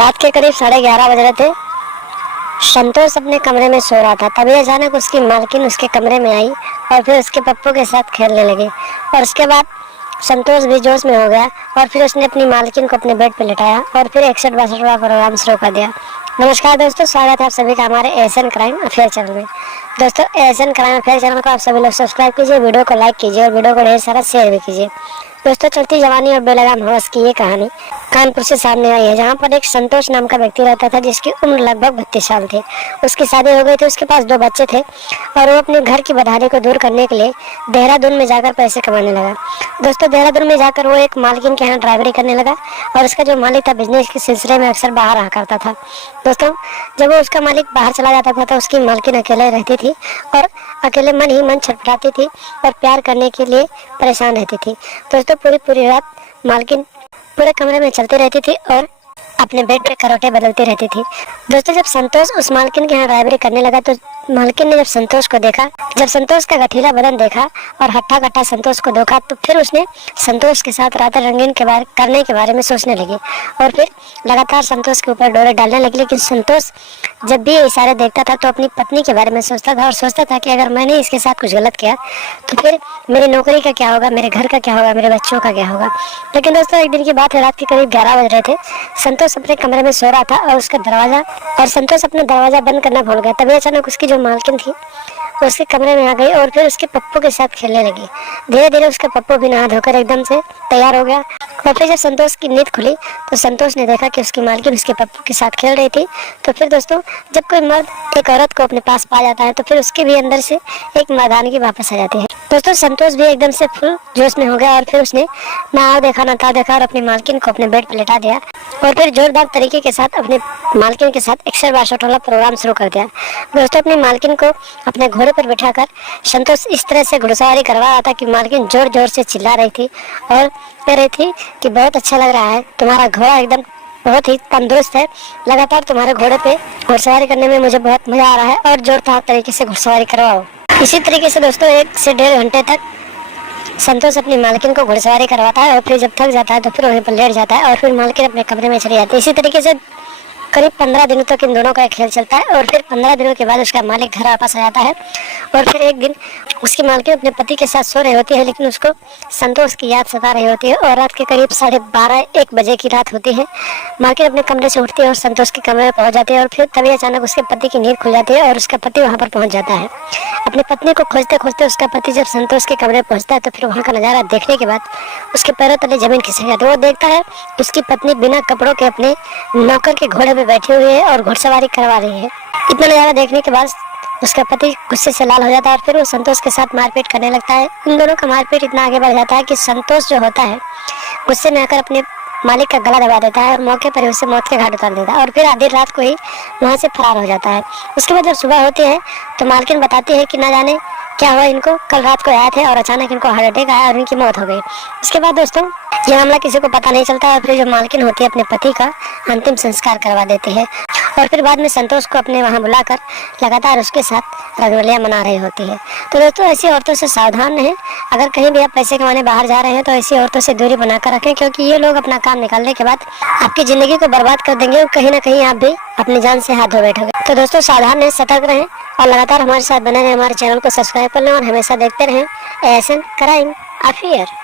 रात के करीब 11:30 बज रहे थे। संतोष अपने कमरे में सो रहा था, तभी अचानक उसकी मालकिन उसके कमरे में आई और फिर उसके पप्पू के साथ खेलने लगी। और उसके बाद संतोष भी जोश में हो गया और फिर उसने अपनी मालकिन को अपने बेड पर लिटाया और फिर 61-62वां प्रोग्राम शुरू कर दिया। नमस्कार दोस्तों, स्वागत है आप सभी का हमारे एशियन क्राइम अफेयर चैनल में। दोस्तों, एशियन क्राइम अफेयर चैनल को आप सभी लोग सब्सक्राइब कीजिए, वीडियो को लाइक कीजिए और वीडियो को ढेर सारा शेयर भी कीजिए। दोस्तों, चलती जवानी और बेलगाम हवस की ये कहानी कानपुर से सामने आई है, जहाँ पर एक संतोष नाम का व्यक्ति रहता था जिसकी उम्र लगभग 32 साल थी। उसकी शादी हो गई थी, उसके पास 2 बच्चे थे और वो अपने घर की बदहाली को दूर करने के लिए देहरादून में जाकर पैसे कमाने लगा। दोस्तों, देहरादून में जाकर वो एक मालकिन के यहाँ ड्राइवरी करने लगा और उसका जो मालिक था बिजनेस के सिलसिले में अक्सर बाहर रहा करता था। दोस्तों, जब वो उसका मालिक बाहर चला जाता था तो उसकी मालकिन अकेले रहती थी और अकेले मन ही मन छटपटाती थी और प्यार करने के लिए परेशान रहती थी। दोस्तों, पूरी रात मालकिन पूरे कमरे में चलती रहती थी और अपने बेड पे करवटें बदलती रहती थी। दोस्तों, जब संतोष उस मालकिन के यहाँ ड्राइवरी करने लगा तो मालकिन ने जब संतोष को देखा, जब संतोष का गठीला बदन देखा और हट्टा कट्टा संतोष को देखा, तो फिर उसने संतोष के साथ रात रंगीन करने के बारे में सोचने लगी और फिर लगातार संतोष के ऊपर डोरे डालने लगी। लेकिन संतोष जब भी ये इशारे देखता था तो अपनी पत्नी के बारे में सोचता था और सोचता था कि अगर मैंने इसके साथ कुछ गलत किया तो फिर मेरी नौकरी का क्या होगा, मेरे घर का क्या होगा, मेरे बच्चों का क्या होगा। लेकिन दोस्तों, एक दिन की बात है, रात के करीब 11 बज रहे थे। संतोष अपने कमरे में सो रहा था और संतोष अपना दरवाजा बंद करना भूल गया। तभी अचानक उसकी जो मालकिन थी वो उसके कमरे में आ गई और फिर उसके पप्पू के साथ खेलने लगी। धीरे धीरे उसका पप्पू भी नहा धोकर एकदम से तैयार हो गया और फिर जब संतोष की नींद खुली तो संतोष ने देखा कि उसकी मालकिन उसके पप्पू के साथ खेल रही थी। तो फिर दोस्तों, जब कोई मर्द एक औरत को अपने पास पा जाता है तो फिर उसके भी अंदर से एक मर्दानगी वापस आ जाती है। दोस्तों, संतोष भी एकदम से फुल जोश में हो गया और फिर उसने ना आ देखा ना ता देखा और अपनी मालकिन को अपने बेड पर लेटा दिया और फिर जोरदार तरीके के साथ अपने मालकिन के साथ 61-62 वाला प्रोग्राम शुरू कर दिया। दोस्तों, अपनी मालकिन को अपने घोड़े पर बिठाकर संतोष इस तरह से घुड़सवारी करवा रहा था कि मालकिन जोर जोर से चिल्ला रही थी और कह रही थी कि बहुत अच्छा लग रहा है, तुम्हारा घोड़ा एकदम बहुत ही तंदुरुस्त है, लगातार तुम्हारे घोड़े पे घुड़सवारी करने में मुझे बहुत मजा आ रहा है और जोरदार तरीके से घुड़सवारी करवाओ। इसी तरीके से दोस्तों 1 से 1.5 घंटे तक संतोष अपनी मालकिन को घुड़सवारी करवाता है और फिर जब थक जाता है तो फिर वहीं पर लेट जाता है और फिर मालकिन अपने कमरे में चली जाती है। इसी तरीके से करीब 15 दिनों तक इन दोनों का खेल चलता है और फिर 15 दिनों के बाद उसका मालिक घर वापस आ जाता है और फिर एक दिन उसकी मालकिन अपने पति के साथ सो रही होती है, लेकिन उसको संतोष की याद सता रही होती है और रात के करीब 12:30-1 बजे की रात होती है। मालकिन अपने कमरे से उठती है और संतोष के कमरे में पहुंच जाती है और फिर तभी अचानक उसके पति की नींद खुल जाती है और उसका पति वहां पर पहुंच जाता है। अपनी पत्नी को खोजते खोजते उसका पति जब संतोष के कमरे पहुंचता है तो फिर वहां का नजारा देखने के बाद उसके पैरों तले जमीन खिसक जाती है। वो देखता है उसकी पत्नी बिना कपड़ों के अपने नौकर के घोड़े पे बैठी हुई है और घुड़सवारी करवा रही है। इतना नजारा देखने के बाद उसका पति गुस्से से लाल हो जाता है और फिर वो संतोष के साथ मारपीट करने लगता है। इन दोनों का मारपीट इतना आगे बढ़ जाता है कि संतोष जो होता है गुस्से में आकर अपने मालिक का गला दबा देता है और मौके पर ही उसे मौत के घाट उतार देता है और फिर आधी रात को ही वहाँ से फरार हो जाता है। उसके बाद जब सुबह होती है तो मालकिन बताती है कि न जाने क्या हुआ, इनको कल रात को आए थे और अचानक इनको हार्ट अटैक आया और इनकी मौत हो गई। उसके बाद दोस्तों ये मामला किसी को पता नहीं चलता और फिर जो मालकिन होती है अपने पति का अंतिम संस्कार करवा देती है और फिर बाद में संतोष को अपने वहाँ बुलाकर लगातार उसके साथ रंगोलियाँ मना रही होती है। तो दोस्तों, ऐसी औरतों से सावधान रहें। अगर कहीं भी आप पैसे कमाने बाहर जा रहे हैं तो ऐसी औरतों से दूरी बनाकर रखें, क्योंकि ये लोग अपना काम निकालने के बाद आपकी ज़िंदगी को बर्बाद कर देंगे और कहीं ना कहीं आप भी अपनी जान से हाथ धो बैठोगे। तो दोस्तों, सावधान रहें, सतर्क रहें और लगातार हमारे साथ बने रहें। हमारे चैनल को सब्सक्राइब कर लें और हमेशा देखते रहें एशियन क्राइम अफेयर।